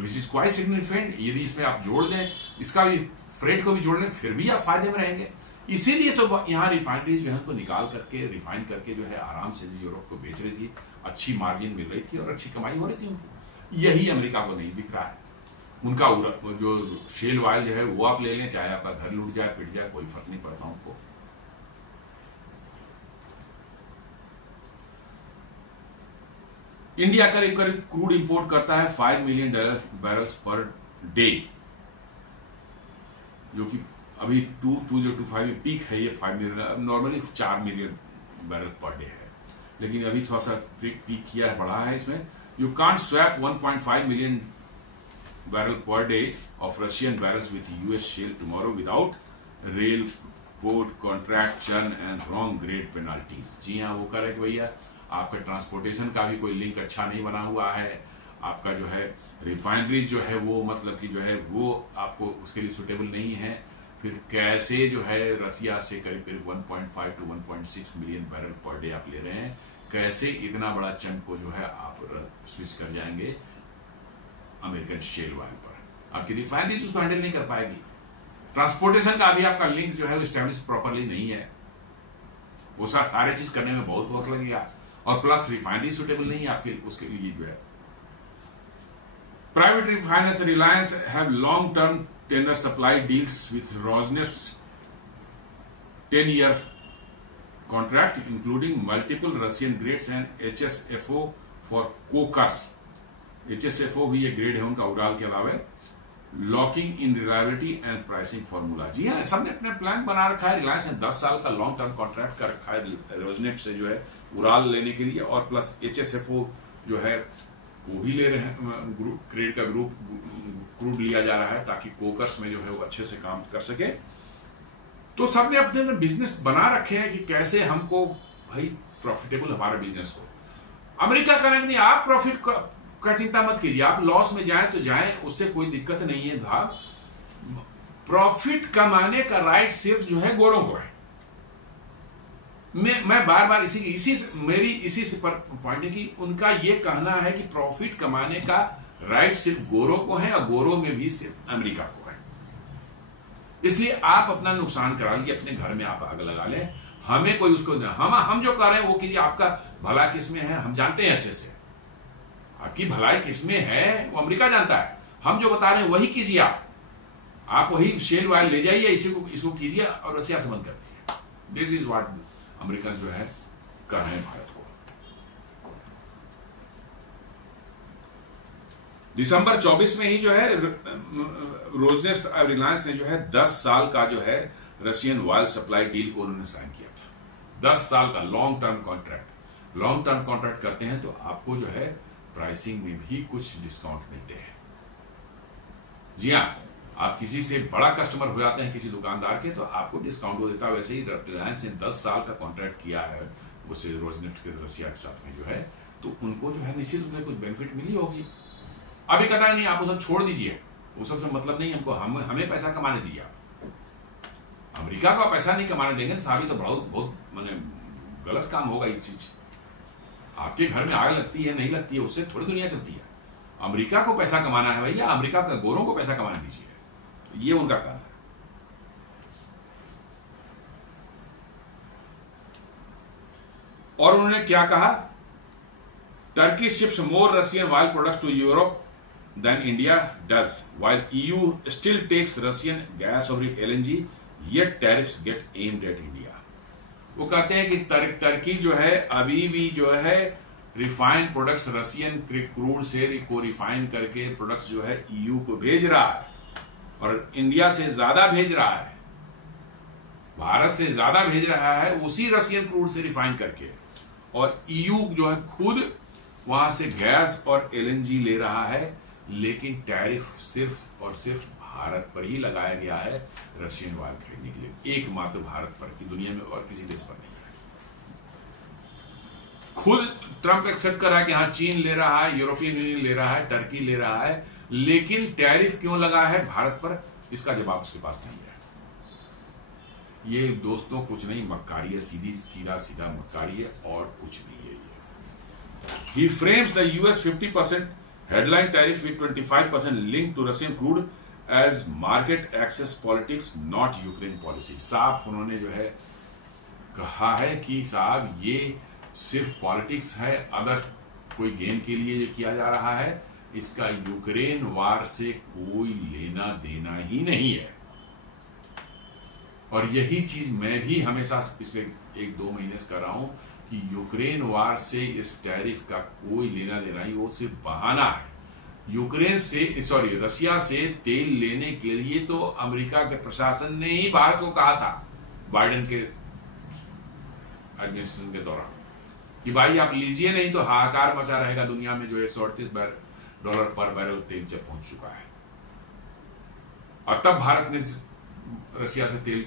विच इज क्वाइट सिग्निफिकेंट। यदि इसमें आप जोड़ दें, इसका भी फ्रेट को भी जोड़ लें, फिर भी आप फायदे में रहेंगे। इसीलिए तो यहाँ रिफाइनरीज जो है उसको निकाल करके रिफाइन करके जो है आराम से यूरोप को बेच रही थी, अच्छी मार्जिन मिल रही थी और अच्छी कमाई हो रही थी उनकी। यही अमेरिका को नहीं दिख रहा है। उनका जो शेल ऑयल जो है वो आप ले लें, चाहे आपका घर लूट जाए पिट जाए, कोई फर्क नहीं पड़ता उनको। इंडिया करीब करीब क्रूड इंपोर्ट करता है 5 मिलियन बैरल्स पर डे, जो कि अभी 2025 में पीक है ये 5 million, normally 4 million barrel per day है, लेकिन अभी थोड़ा सा पीक किया है, बढ़ा है इसमें। You can't swap 1.5 million barrel per day of Russian barrels with US shale tomorrow without rail, port, contract, churn and wrong grade penalties। जी हाँ, वो कह रहे कि भैया आपका ट्रांसपोर्टेशन का भी कोई लिंक अच्छा नहीं बना हुआ है, आपका जो है रिफाइनरीज जो है वो मतलब कि जो है वो आपको उसके लिए सुटेबल नहीं है। फिर कैसे जो है रसिया से करीब करीब 1.5 to 1.6 million barrel per day आप ले रहे हैं, कैसे इतना बड़ा चंक को जो है आप स्विच कर जाएंगे अमेरिकन शेल ऑयल पर। आपकी रिफाइनरीज उसको हैंडल नहीं कर पाएगी। ट्रांसपोर्टेशन का भी आपका लिंक जो है वो स्टैब्लिश प्रॉपरली नहीं है, वो सारे चीज करने में बहुत वक्त लगेगा, और प्लस रिफाइनरी सुटेबल नहीं है आपके उसके लिए जो है। Private refiners Reliance have long term tenor supply deals with Rosneft 10-year contract including multiple Russian grades and HSFO for cokers। HSFO भी ये ग्रेड है उनका उराल के अलावा। Locking in reliability and pricing formula, जी हाँ, सबने अपने प्लान बना रखा है। रिलायंस ने 10 साल का लॉन्ग टर्म कॉन्ट्रैक्ट कर रखा है रोजनेट से जो है उराल लेने के लिए, और प्लस HSFO जो है वो भी ले रहे हैं, ग्रेड का क्रूड लिया जा रहा है ताकि कोकर्स में जो है वो अच्छे से काम कर सके। तो सबने अपने बिजनेस बना रखे हैं कि कैसे हमको भाई प्रॉफिटेबल हमारा बिजनेस हो। अमेरिका करेंगे नहीं, आप प्रॉफिट का चिंता मत कीजिए, आप लॉस में जाएं तो जाएं, उससे कोई दिक्कत नहीं है साहब। प्रॉफिट कमाने का राइट सिर्फ जो है गोरों को है। मैं बार बार इसी से पॉइंट है कि उनका ये कहना है कि प्रॉफिट कमाने का राइट सिर्फ गोरों को है, और गोरों में भी सिर्फ अमेरिका को है। इसलिए आप अपना नुकसान करा लीजिए, अपने घर में आप आग लगा लें, हमें कोई उसको हम जो कर रहे हैं वो कीजिए। आपका भला किसमें है हम जानते हैं अच्छे से, आपकी भलाई किसमें है वो अमेरिका जानता है। हम जो बता रहे हैं वही कीजिए, आप वही शेल ऑयल ले जाइए, इसको कीजिए और रसिया से बंद कर दीजिए। दिस इज व्हाट अमेरिका जो है कर रहे हैं भारत को। दिसंबर 24 में ही जो है रोजनेस रिलायंस ने जो है 10 साल का जो है रशियन ऑयल सप्लाई डील को उन्होंने साइन किया था। 10 साल का long term contract. Long term contract करते हैं तो आपको जो है प्राइसिंग में भी कुछ डिस्काउंट मिलते हैं। जी हाँ, आप किसी से बड़ा कस्टमर हो जाते हैं किसी दुकानदार के, तो आपको डिस्काउंट हो देता है। वैसे ही रिलायंस ने 10 साल का कॉन्ट्रैक्ट किया है उससे रोजनेफ्ट के रसिया के साथ में जो है, तो उनको जो है निश्चित रूप से कुछ बेनिफिट मिली होगी। अभी कहता है नहीं, आप वो सब छोड़ दीजिए, वो सबसे मतलब नहीं हमको, हमें पैसा कमाने दीजिए। आप अमेरिका को पैसा नहीं कमाने देंगे तो साहब, तो बहुत माने गलत काम होगा। ये चीज आपके घर में आग लगती है नहीं लगती है, उससे थोड़ी दुनिया चलती है। अमेरिका को पैसा कमाना है भैया, अमेरिका के गोरों को पैसा कमाने दीजिए, ये उनका कहना है। और उन्होंने क्या कहा, Turkey ships more Russian oil products to Europe than India does, while EU still takes Russian gas और LNG, yet tariffs get aimed at India. वो कहते हैं कि टर्की जो है अभी भी जो है रिफाइंड प्रोडक्ट्स, रशियन क्रूड से को रिफाइन करके प्रोडक्ट्स जो है EU को भेज रहा है, और इंडिया से ज्यादा भेज रहा है, भारत से ज्यादा भेज रहा है उसी रशियन क्रूड से रिफाइन करके। और EU जो है खुद वहां से गैस और LNG ले रहा है, लेकिन टैरिफ सिर्फ और सिर्फ भारत पर ही लगाया गया है रशियन ऑयल खरीदने के लिए, एकमात्र भारत पर, की दुनिया में और किसी देश पर नहीं है। खुद ट्रंप एक्सेप्ट कर रहा है कि हाँ चीन ले रहा है, यूरोपियन यूनियन ले रहा है, टर्की ले रहा है, लेकिन टैरिफ क्यों लगा है भारत पर, इसका जवाब उसके पास नहीं है। ये दोस्तों कुछ नहीं, मक्कारी है, सीधा मक्कारी है और कुछ नहीं है ये। He frames the US 50% headline tariff with 25% linked to Russian crude as market access politics, not Ukraine policy। साफ उन्होंने जो है कहा है कि साहब ये सिर्फ पॉलिटिक्स है, अदर कोई गेम के लिए ये किया जा रहा है, इसका यूक्रेन वार से कोई लेना देना ही नहीं है। और यही चीज मैं भी हमेशा पिछले 1-2 महीने से कर रहा हूं कि यूक्रेन वार से इस टैरिफ का कोई लेना देना ही, वो सिर्फ बहाना है। रशिया से तेल लेने के लिए तो अमेरिका के प्रशासन ने ही भारत को कहा था बाइडेन के एडमिनिस्ट्रेशन के दौरान कि भाई आप लीजिए, नहीं तो हाहाकार मचा रहेगा दुनिया में, जो $138 पर बैरल तेल से पहुंच चुका है। और तब भारत ने रशिया से तेल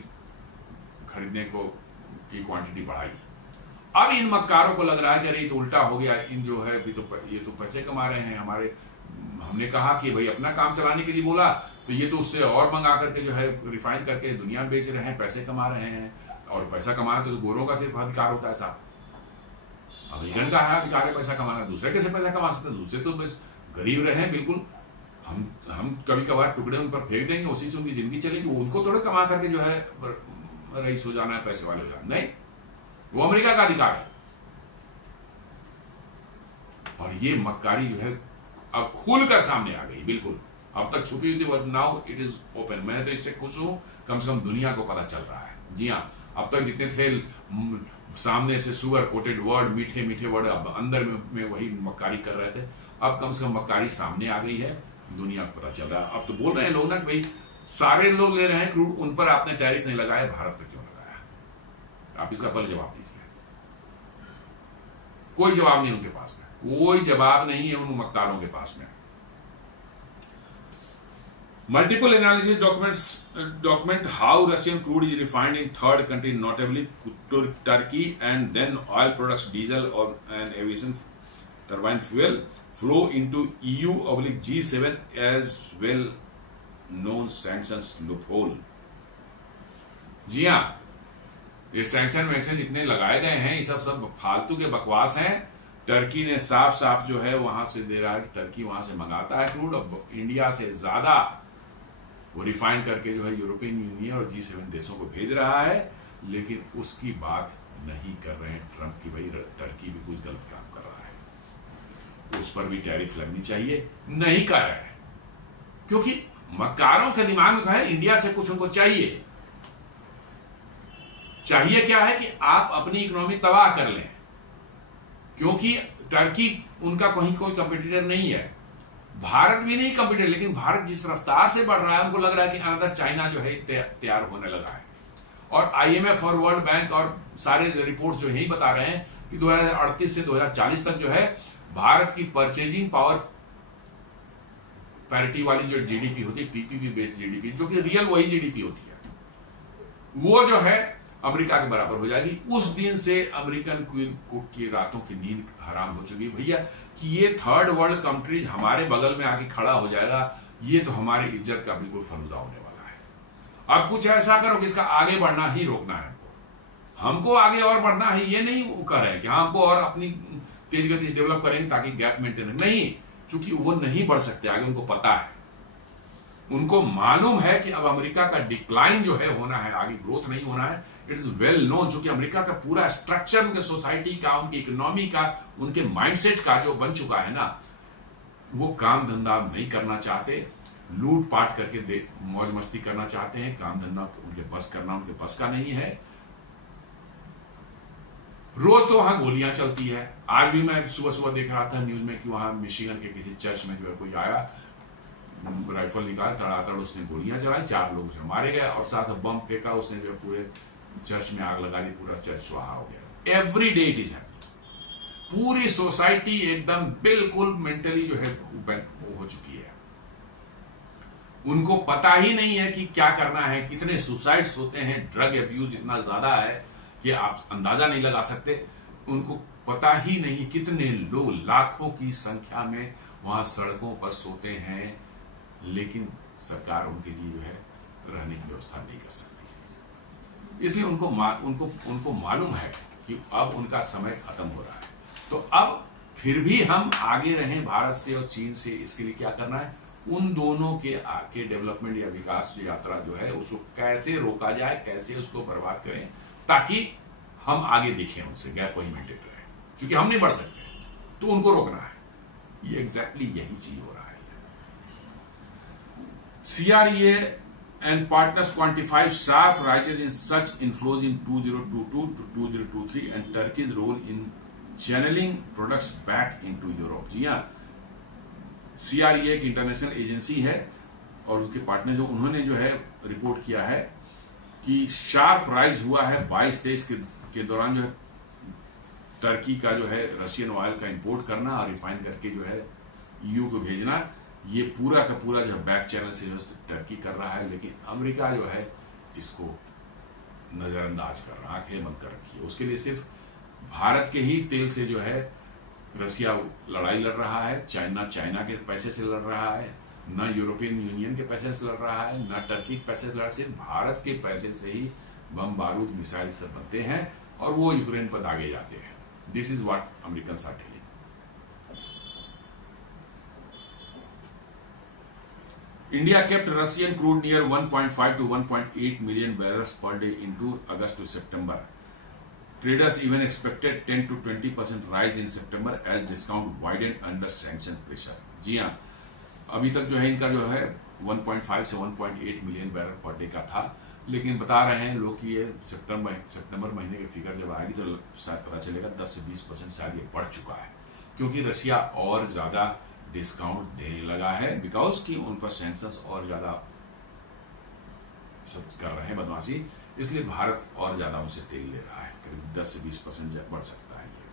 खरीदने की क्वांटिटी बढ़ाई। अब इन मक्कारों को लग रहा है कि अरे तो उल्टा हो गया, इन जो है ये तो पैसे कमा रहे हैं हमारे, हमने कहा कि भाई अपना काम चलाने के लिए बोला, तो ये तो उससे और मंगा करके जो है रिफाइन करके दुनिया में बेच रहे हैं, पैसे कमा रहे हैं। और पैसा कमाना तो गोरों का सिर्फ अधिकार होता है साहब, अमेरिकन का है अधिकार है पैसा कमाना, दूसरे कैसे पैसा कमा सकते हैं? दूसरे तो बस गरीब रहे, बिल्कुल हम कभी कभार टुकड़े उन पर फेंक देंगे, उसी से उनकी जिंदगी चलेगी, उनको थोड़े कमा करके जो है रईस हो जाना है, पैसे वाले हो जाना, नहीं, वो अमेरिका का अधिकार है। और ये मक्कारी जो है अब खुलकर सामने आ गई, बिल्कुल अब तक छुपी हुई थी, but now it is open. मैं तो इससे खुश हूं, कम से कम दुनिया को पता चल रहा है। जी हाँ, अब तक जितने थे सामने से शुगर कोटेड वर्ड, मीठे वर्ड, अब अंदर में वही मक्कारी कर रहे थे, अब कम से कम मक्कारी सामने आ गई है, दुनिया को पता चल रहा है। अब तो बोल रहे हैं लोग ना कि भाई सारे लोग ले रहे हैं क्रूड, उन पर आपने टैरिफ नहीं लगाया, भारत पर क्यों लगाया? आप इसका पहले जवाब दीजिए। कोई जवाब नहीं उनके पास में, कोई जवाब नहीं है उन मक्कारों के पास में। Multiple analysis document how Russian crude is refined in third country, notably Turkey, and then oil products, diesel and aviation turbine fuel flow into EU/G7 as well known sanctions loophole। जी हाँ, ये सैंक्शन वैक्शन जितने लगाए गए हैं ये सब फालतू के बकवास हैं। टर्की ने साफ जो है वहां से दे रहा है कि टर्की वहां से मंगाता है क्रूड, अब इंडिया से ज्यादा वो रिफाइन करके जो है यूरोपियन यूनियन और G7 देशों को भेज रहा है, लेकिन उसकी बात नहीं कर रहे हैं ट्रंप की भाई टर्की भी कुछ गलत काम कर रहा है, उस पर भी टैरिफ लगनी चाहिए, नहीं कर रहा है। क्योंकि मक्कारों के दिमाग में है इंडिया से कुछ उनको चाहिए क्या है कि आप अपनी इकोनॉमी तबाह कर लें, क्योंकि टर्की उनका कहीं कोई कंपटीटर नहीं है, भारत भी नहीं कंपटीटर, लेकिन भारत जिस रफ्तार से बढ़ रहा है उनको लग रहा है कि अनदर चाइना जो है तैयार होने लगा है। और IMF और वर्ल्ड बैंक और सारे रिपोर्ट्स जो यही बता रहे हैं कि 2038 से 2040 तक जो है भारत की परचेजिंग पावर पैरिटी वाली जो जीडीपी होती है, पीपीपी बेस्ड जीडीपी, जो कि रियल वही जीडीपी होती है, वो जो है अमेरिका के बराबर हो जाएगी। उस दिन से अमेरिकन क्वीन कुक की रातों की नींद हराम हो चुकी है भैया, कि ये थर्ड वर्ल्ड कंट्री हमारे बगल में आके खड़ा हो जाएगा, ये तो हमारी इज्जत का बिल्कुल फलूदा होने वाला है। अब कुछ ऐसा करो कि इसका आगे बढ़ना ही रोकना है, हमको आगे और बढ़ना है, ये नहीं कर रहे कि हमको और अपनी तेज गति से डेवलप करेंगे ताकि गैप मेंटेन नहीं, क्योंकि वो नहीं बढ़ सकते आगे, उनको पता है, उनको मालूम है कि अब अमेरिका का डिक्लाइन जो है होना है, आगे ग्रोथ नहीं होना है। इट इज वेल नोन, जो कि अमेरिका का पूरा स्ट्रक्चर, उनके सोसाइटी का, उनकी इकोनॉमी का, उनके माइंडसेट का जो बन चुका है ना, वो काम धंधा नहीं करना चाहते, लूट पाट करके मौज मस्ती करना चाहते हैं, काम धंधा उनके बस करना उनके बस का नहीं है। रोज तो वहां गोलियां चलती है। आज भी मैं सुबह सुबह देख रहा था न्यूज में कि वहां मिशिगन के किसी चर्च में जो है कोई आया, राइफल निकाल, तड़ातड़ उसने गोलियां चलाई, 4 लोग उसमें मारे गए, और साथ बम फेंका उसने, जो पूरे चर्च में आग लगा दी, पूरा चर्च स्वाहा हो गया। Every day it is happening. पूरी सोसाइटी एकदम बिल्कुल मेंटली जो है वो हो चुकी है। उनको पता ही नहीं है कि क्या करना है। कितने सुसाइड्स होते हैं, ड्रग अब्यूज इतना ज्यादा है कि आप अंदाजा नहीं लगा सकते। उनको पता ही नहीं कितने लोग, लाखों की संख्या में वहां सड़कों पर सोते हैं, लेकिन सरकार उनके लिए जो है रहने की व्यवस्था नहीं कर सकती। इसलिए उनको मालूम है कि अब उनका समय खत्म हो रहा है। तो अब फिर भी हम आगे रहें भारत से और चीन से, इसके लिए क्या करना है, उन दोनों के डेवलपमेंट या विकास यात्रा जो है उसको कैसे रोका जाए, कैसे उसको बर्बाद करें, ताकि हम आगे दिखें उनसे, गैप वही मेंटेन रहे। क्योंकि हम नहीं बढ़ सकते तो उनको रोकना है। ये एग्जैक्टली यही चीज हो रहा है। CREA and partners quantify sharp rises in such inflows in 2022 to 2023 and Turkey's role in channeling products back into Europe। जी हाँ, CREA एक इंटरनेशनल एजेंसी है और उसके पार्टनर जो उन्होंने जो है रिपोर्ट किया है कि शार्प राइज हुआ है 22 के दौरान, जो है टर्की का जो है रशियन ऑयल का इंपोर्ट करना और रिफाइन करके जो है EU को भेजना, ये पूरा का पूरा जो बैक चैनल से जो टर्की कर रहा है। लेकिन अमेरिका जो है इसको नजरअंदाज कर रहा है, आंखें बंद कर रखी है। उसके लिए सिर्फ भारत के ही तेल से जो है रशिया लड़ाई लड़ रहा है, चाइना के पैसे से लड़ रहा है, न यूरोपियन यूनियन के पैसे से लड़ रहा है, न टर्की के पैसे से लड़, सिर्फ भारत के पैसे से ही बम बारूद मिसाइल सब बनते हैं और वो यूक्रेन पर दागे जाते हैं। This is what Americans are telling. India kept Russian crude near 1.5 to 1.8 million barrels per day into August to September. Traders even expected 10 to 20% rise in September as discount widened under sanction pressure। जी हाँ, अभी तक जो है इनका जो है 1.5 से 1.8 million barrel per day का था, लेकिन बता रहे हैं लोग कि ये सितंबर महीने के फिगर जब आएगी तो शायद पता चलेगा 10 से 20% शायद ये बढ़ चुका है, क्योंकि रशिया और ज्यादा डिस्काउंट देने लगा है, बिकॉज कि उन पर सैंक्शंस और ज्यादा सब कर रहे हैं बदमाशी, इसलिए भारत और ज्यादा उनसे तेल ले रहा है, करीब 10 से 20% बढ़ सकता है ये।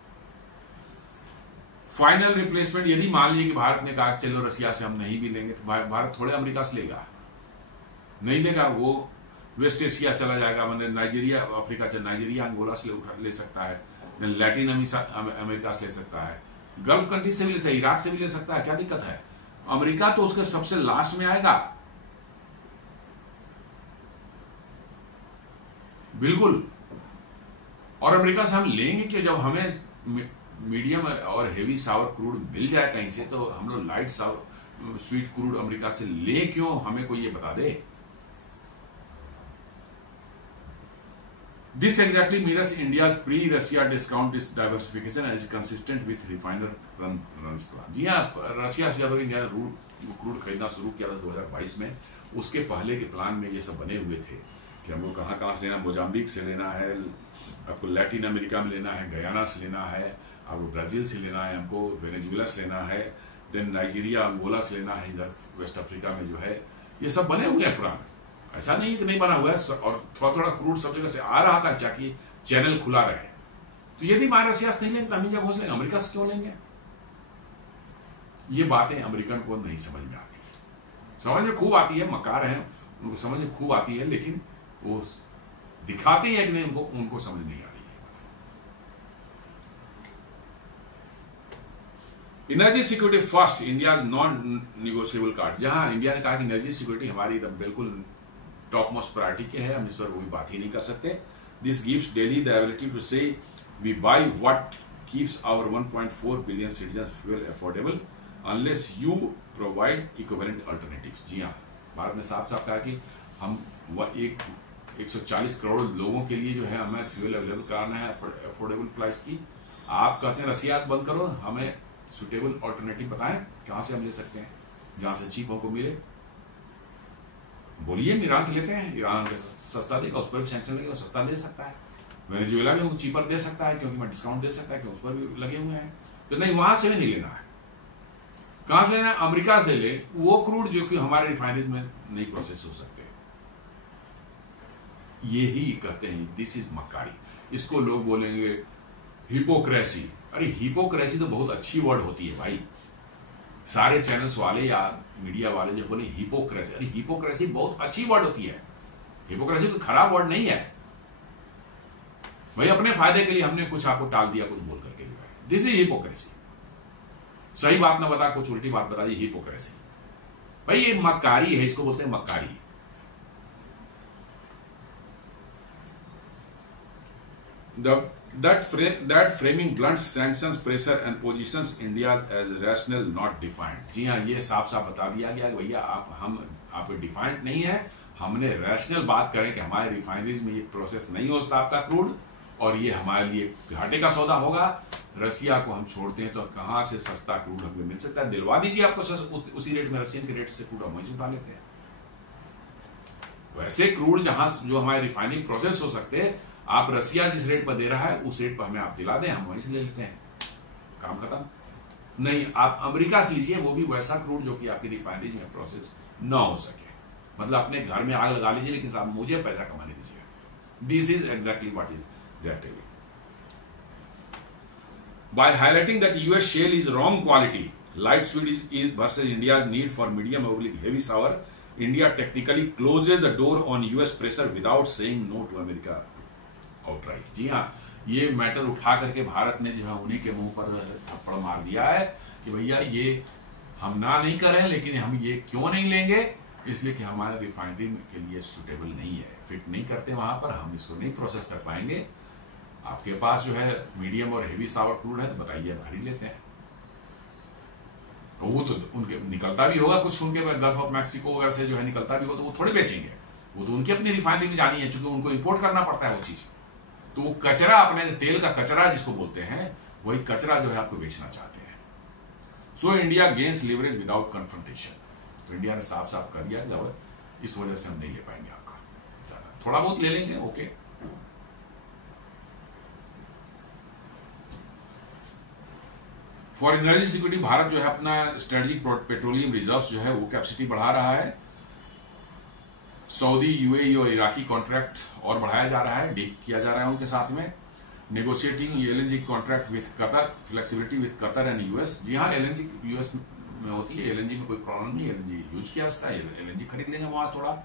फाइनल रिप्लेसमेंट, यदि मान लीजिए कि भारत ने कहा चलो रशिया से हम नहीं भी लेंगे, तो भारत थोड़े अमेरिका से लेगा, नहीं लेगा। वो वेस्ट एशिया चला जाएगा, मतलब नाइजीरिया, अफ्रीका चल, नाइजीरिया अंगोला से ले सकता है, लैटिन अमेरिका से ले सकता है, गल्फ कंट्री से भी लेता है, इराक से भी ले सकता है, क्या दिक्कत है। अमेरिका तो उसके सबसे लास्ट में आएगा, बिल्कुल। और अमेरिका से हम लेंगे कि जब हमें मीडियम और हेवी सावर क्रूड मिल जाए कहीं से, तो हम लोग लाइट सावर स्वीट क्रूड अमेरिका से ले क्यों, हमें कोई ये बता दे। This exactly mirrors India's pre-Russia discount diversification and is consistent with refiner runs plan। जी हाँ, रशिया से जब इंडिया ने क्रूड खरीदना शुरू किया था 2022 में, उसके पहले के प्लान में ये सब बने हुए थे कि हमको कहाँ से लेना, मोजाम्बिक से लेना है, आपको लैटिन अमेरिका में लेना है, गयाना से लेना है, आपको ब्राजील से लेना है, हमको वेनेजुएला से लेना है, देन नाइजीरिया अंगोला से लेना है, इधर वेस्ट अफ्रीका में जो है, ये सब बने हुए हैं प्लान। ऐसा नहीं कि नहीं बना हुआ है, और थोड़ा थोड़ा क्रूड सब जगह से आ रहा था ताकि चैनल खुला रहे। तो यदि हमारे रशिया से नहीं लेंगे तो हम क्या घोष लेंगे, अमेरिका से क्यों लेंगे। ये बातें अमेरिकन को नहीं समझ में आती। समझ में खूब आती है, मक्कार हैं, उनको समझ में खूब आती है, लेकिन वो दिखाते हैं कि नहीं, उनको समझ नहीं आ रही है। Energy security first India non negotiable card. जहां इंडिया ने कहा कि एनर्जी सिक्योरिटी हमारी एकदम बिल्कुल टॉप मोस्ट प्रायोरिटी के है, हम इस पर कोई बात ही नहीं कर सकते। This gives Delhi the ability to say we buy what keeps our 1.4 billion citizen fuel affordable unless you provide equivalent alternatives. जी हाँ, भारत ने साफ साफ कहा कि हम 140 करोड़ लोगों के लिए जो है हमें फ्यूल अवेलेबल कराना है अफोर्डेबल प्राइस की। आप कहते हैं रसियात बंद करो, हमें सुटेबल ऑल्टरनेटिव बताएं कहां से हम ले सकते हैं जहां से चीप हमको मिले। बोलिए, ईरान से लेते हैं, ईरान सस्ता देगा, उस पर भी सैंक्शन लगेगा, सस्ता दे सकता है। वेनेजुएला भी चीपर दे सकता है क्योंकि मैं डिस्काउंट दे सकता है, क्योंकि उस पर भी लगे हुए हैं। तो नहीं, वहां से भी नहीं लेना है। कहां से लेना है? अमेरिका से ले वो क्रूड जो कि हमारे रिफाइनरीज में नहीं प्रोसेस हो सकते। ये ही कहते हैं दिस इज मक्कारी। इसको लोग बोलेंगे हिपोक्रेसी। अरे हिपोक्रेसी तो बहुत अच्छी वर्ड होती है भाई। सारे चैनल्स वाले या मीडिया वाले जो बोले हिपोक्रेसी, अरे हिपोक्रेसी बहुत अच्छी वर्ड होती है। हिपोक्रेसी कोई खराब वर्ड नहीं है भाई। अपने फायदे के लिए हमने कुछ आपको टाल दिया, कुछ बोल करके जो है, दिस इज हिपोक्रेसी। सही बात ना बता, कुछ उल्टी बात बता दी, हिपोक्रेसी भाई। ये मक्कारी है, इसको बोलते हैं मक्कारी। That framing blunts sanctions pressure and positions India as rational not defined। जी हाँ, ये साफ साफ बता दिया गया कि भैया आप डिफाइंड नहीं है। हमने रैशनल बात करें कि हमारे रिफाइनरीज में ये प्रोसेस नहीं हो सकता आपका क्रूड, और ये हमारे लिए घाटे का सौदा होगा। रसिया को हम छोड़ते हैं तो कहां से सस्ता क्रूड हमें मिल सकता है? दिलवा दीजिए आपको उसी रेट में, रशियन के रेट से क्रूड हम वहीं उठा लेते हैं। वैसे क्रूड जहां जो हमारे रिफाइनिंग प्रोसेस हो सकते हैं, आप रसिया जिस रेट पर दे रहा है उस रेट पर हमें आप दिला दें, हम वहीं से ले लेते हैं, काम खत्म। नहीं, आप अमेरिका से लीजिए, वो भी वैसा क्रूड जो कि आपकी रिफाइनरीज में प्रोसेस न हो सके। मतलब अपने घर में आग लगा लीजिए, लेकिन साहब मुझे पैसा कमाने दीजिए। This is exactly what is that. By highlighting that US shale is wrong quality, light sweet versus India's need for medium oblique heavy sour, India technically closes the door on US pressure without saying no to America outright. जी हाँ, ये matter उठा करके भारत ने जो है उन्हीं के मुंह पर थप्पड़ मार दिया है कि भैया ये हम ना नहीं करें, लेकिन हम ये क्यों नहीं लेंगे? इसलिए कि हमारे रिफाइनरी के लिए सुटेबल नहीं है, फिट नहीं करते वहां पर, हम इसको नहीं प्रोसेस कर पाएंगे। आपके पास जो है मीडियम और हेवी सावर क्रूड है तो बताइए, हम खरीद लेते हैं। वो तो उनके निकलता भी होगा कुछ, उनके गल्फ ऑफ मैक्सिको वगैरह से जो है निकलता भी होगा, तो वो थोड़े बेचेंगे। वो तो उनकी अपनी रिफाइनरी में जानी है, चूंकि उनको इंपोर्ट करना पड़ता है वो चीज। तो वो कचरा, अपने तेल का कचरा जिसको बोलते हैं, वही कचरा जो है आपको बेचना चाहते हैं। So India gains leverage without confrontation. तो इंडिया ने साफ साफ कर दिया कि इस वजह से हम नहीं ले पाएंगे आपका ज्यादा, थोड़ा बहुत ले लेंगे, okay. For energy security, Bharat जो है अपना स्ट्रेटेजिक पेट्रोलियम रिजर्व्स जो है वो कैपेसिटी बढ़ा रहा है। सऊदी, यूएई और इराकी कॉन्ट्रैक्ट और बढ़ाया जा रहा है, डीप किया जा रहा है उनके साथ में। Negotiating LNG contract with Qatar, flexibility with Qatar and US. जी हाँ, एलएनजी यूएस में होती है, एलएनजी में कोई प्रॉब्लम नहीं, एलएनजी यूज किया जाता है, एलएनजी खरीद लेंगे वहां थोड़ा।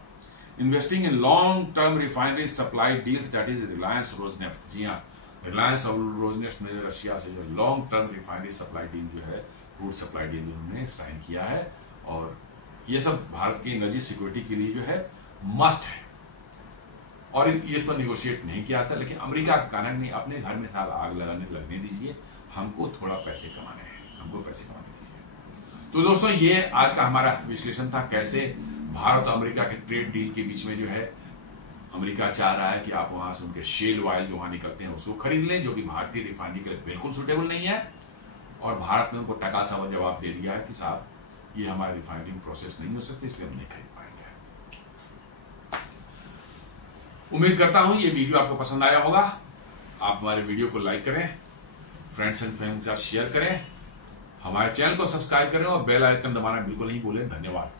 Investing in long term refinery supply deals, that is Reliance Rosneft. जी हाँ, रिलायंस और रोजनेफ्ट ने रशिया से जो long term refinery supply deal जो है, क्रूड सप्लाई डील उन्होंने साइन किया है। और ये सब भारत की एनर्जी सिक्योरिटी के लिए जो है मस्ट है, और ये पर निगोशिएट नहीं किया जाता। लेकिन अमेरिका का कहना नहीं, अपने घर में साल आग लगने दीजिए, हमको थोड़ा पैसे कमाने हैं, हमको पैसे कमाने दीजिए। तो दोस्तों, ये आज का हमारा विश्लेषण था, कैसे भारत और अमेरिका के ट्रेड डील के बीच में जो है अमेरिका चाह रहा है कि आप वहां से उनके शेल ऑयल जो वहां निकलते हैं उसको खरीद लें, जो कि भारतीय रिफाइनरी के लिए बिल्कुल सुटेबल नहीं है। और भारत ने उनको टका सा जवाब दे दिया है कि साहब ये हमारे रिफाइनरिंग प्रोसेस नहीं हो सकती, इसलिए हम नहीं खरीद पाएंगे। उम्मीद करता हूं ये वीडियो आपको पसंद आया होगा। आप हमारे वीडियो को लाइक करें, फ्रेंड्स एंड फैमिली के साथ शेयर करें, हमारे चैनल को सब्सक्राइब करें और बेल आइकन दबाना बिल्कुल नहीं भूलें। धन्यवाद।